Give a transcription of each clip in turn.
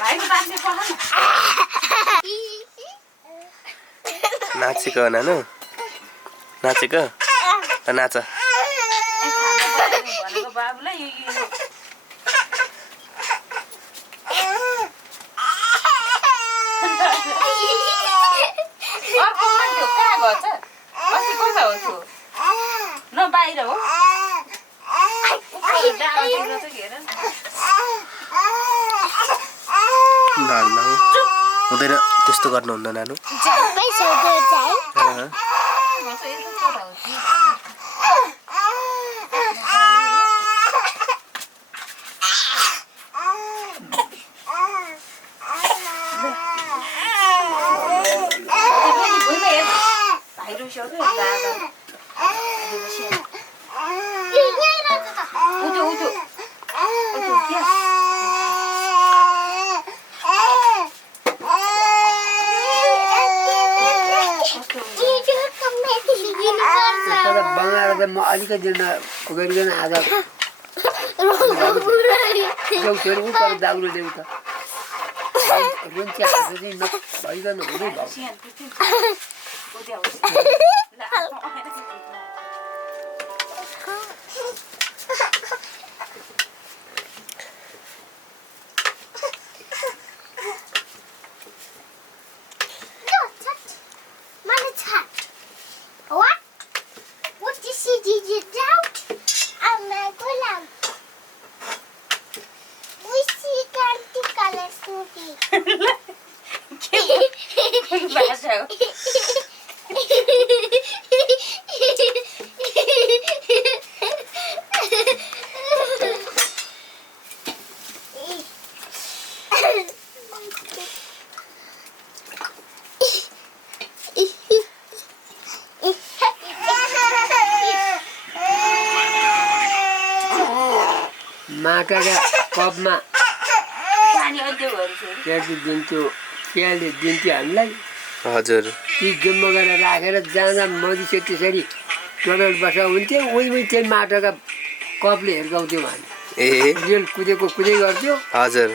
भाइको नाच्ने पख न नाचेको नानु नाचेको नाच भनेको बाबुलाई अर्को मान्छे हो कहाँ गएछ अस्ति कता हो त्यो न बाहिर हो डाँडातिर चाहिँ हेर हुँदैन त्यस्तो गर्नुहुन्न नानु म अलिकति गरिकन आज जाउ छोरी उ तर दाउरो ल्याउ त रुन्ची हाँसो चाहिँ नभइकन हुँदै भयो माटाका कपमा प्याजी दिन्थ्यो प्याजले दिन्थ्यो हामीलाई हजुर ती जम्मा गरेर राखेर जहाँ मधिसे त्यसरी टोटल बसा हुन्थ्यो उही त्यही माटाका कपले हिर्काउँथ्यो भने रेल कुदेको कुदै गर्थ्यो हजुर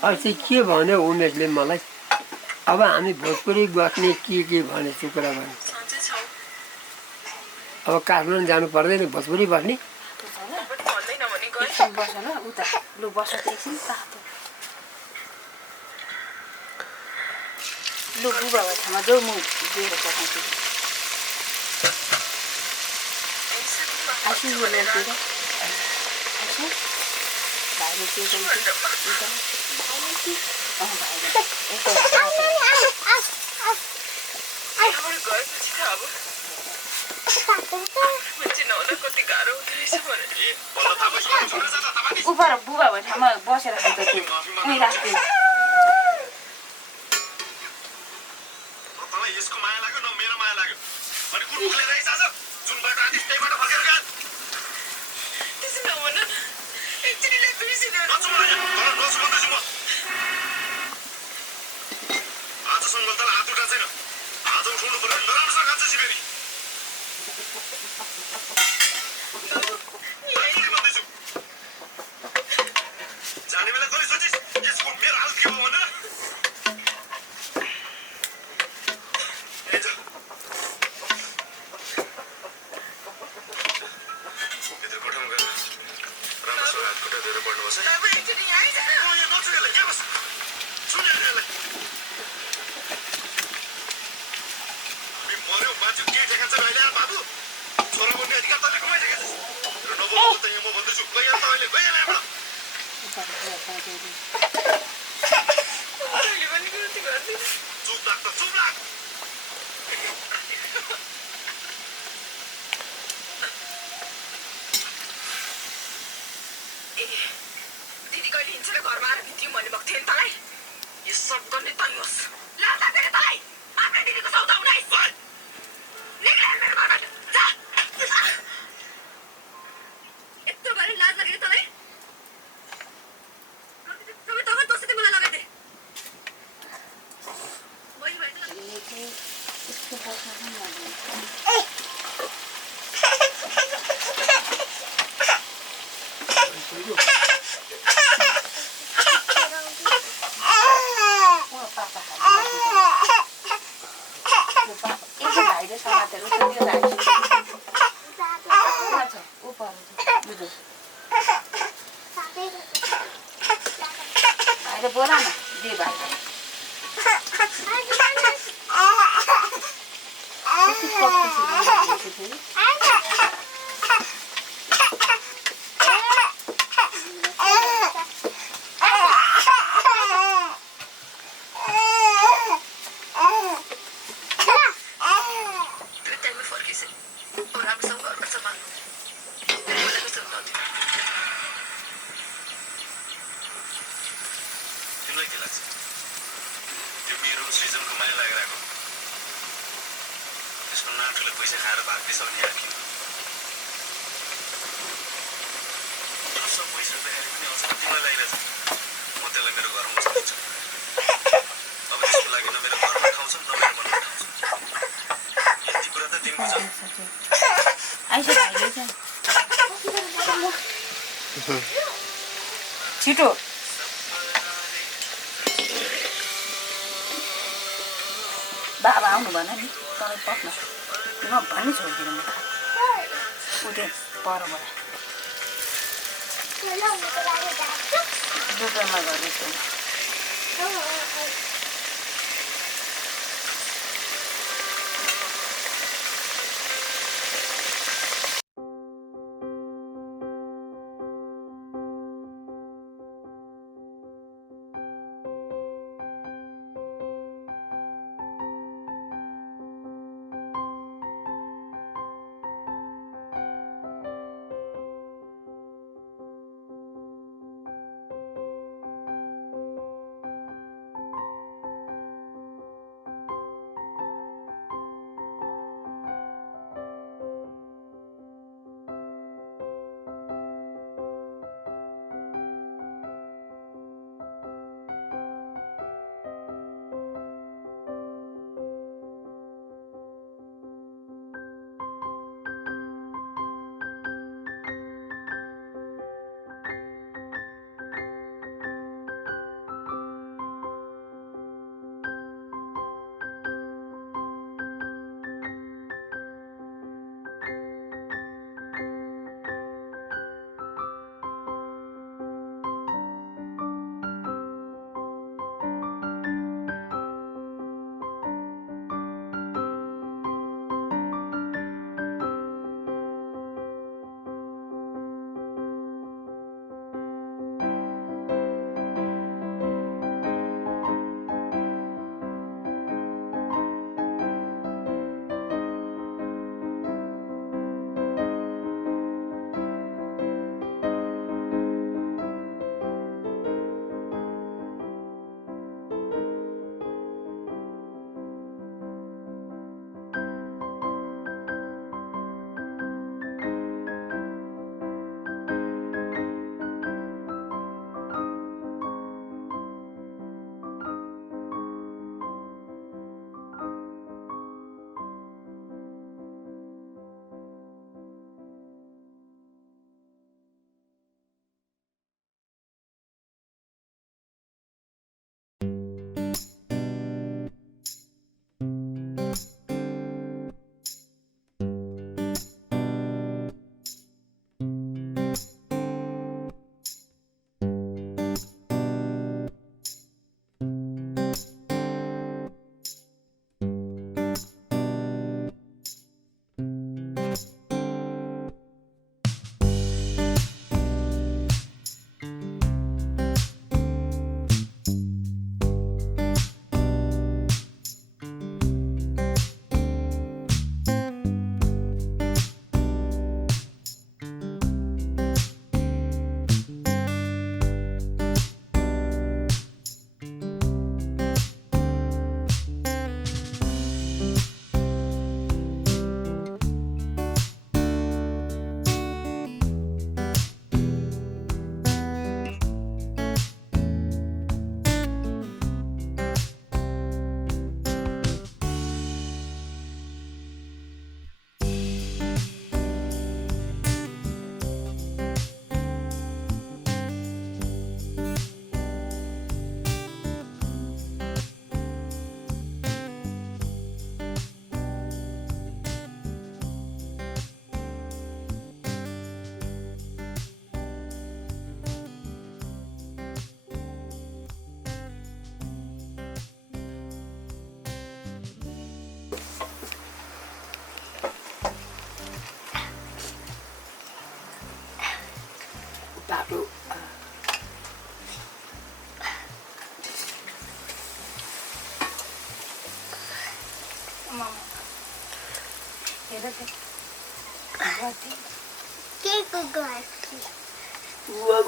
अब चाहिँ के भन्यो उमेशले मलाई अब हामी भोजपुरी बस्ने के भनेछु कुरा भने अब काठमाडौँ जानु पर्दैन भोजपुरी बस्ने उपर बुबा भयो ठाउँमा बसेर खान्छ त्यो उही राख्दै यसको माया लाग्यो न मेरो माया लाग्यो अनि कुन मुखले रहेछ आज जुनबाट आदिस त्यहीबाट फर्केर गयो त्यसो नभन एकचोटिले बिर्सिदेऊ नसुन्दैछु म आजसम्म त हात उठा छैन आज उठाउनु पर्यो नराम्रोसँग खान्छ सिबेरी जाने बेला कहिले सोचिस् यसको मेरो हाल के हो भनेर दिदी कहिले हिँड्छ र घरमा आएर भित्रियौँ भन्ने भएको थियो नि तँलाई यो सब गर्ने तै होस् लाजा फेरि तँलाई आफ्नै दिदीको सौदा उनाइस निक्ले मेरो घरबाट जा यत्रो बारे लाज लाग्यो तँलाई पापा एक भाइले समातेर उठ्यो भाइ ऊ पर्छ भाइले बोला न दे भाइ तिमीलाई के लाग्छ त्यो मेरो सृजनको माया लागिरहेको त्यसको नाटुले पैसा खाएर भाग्ने सक्ने आखिर सब भइसक्दाखेरि पनि अझ तिमीलाई लागिरहेछ म त्यसलाई मेरो घरमा चलाउँछु अब त्यसको लागि न मेरो घरमा ठाउँ छ न मेरो मनमा ठाउँ छ यति कुरा त तिमी बुझ छिटो बाबा आउनु भन नि तपाईँ पक्न म भन्नै छोडिदिनु म उठे परबाट दोकानमा गर्दैछु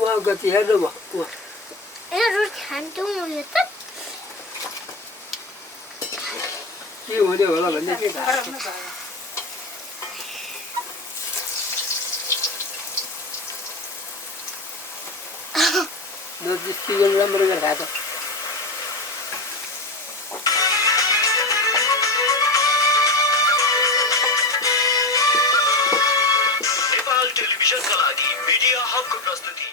उहाँ गति हेर्नु भयो उहाँ के हुने होला भन्ने के थाहा गरम न भयो नजिक सिजन राम्रो गरेर खाएको नेपाल टेलिभिजनका लागि मिडिया हबको प्रस्तुति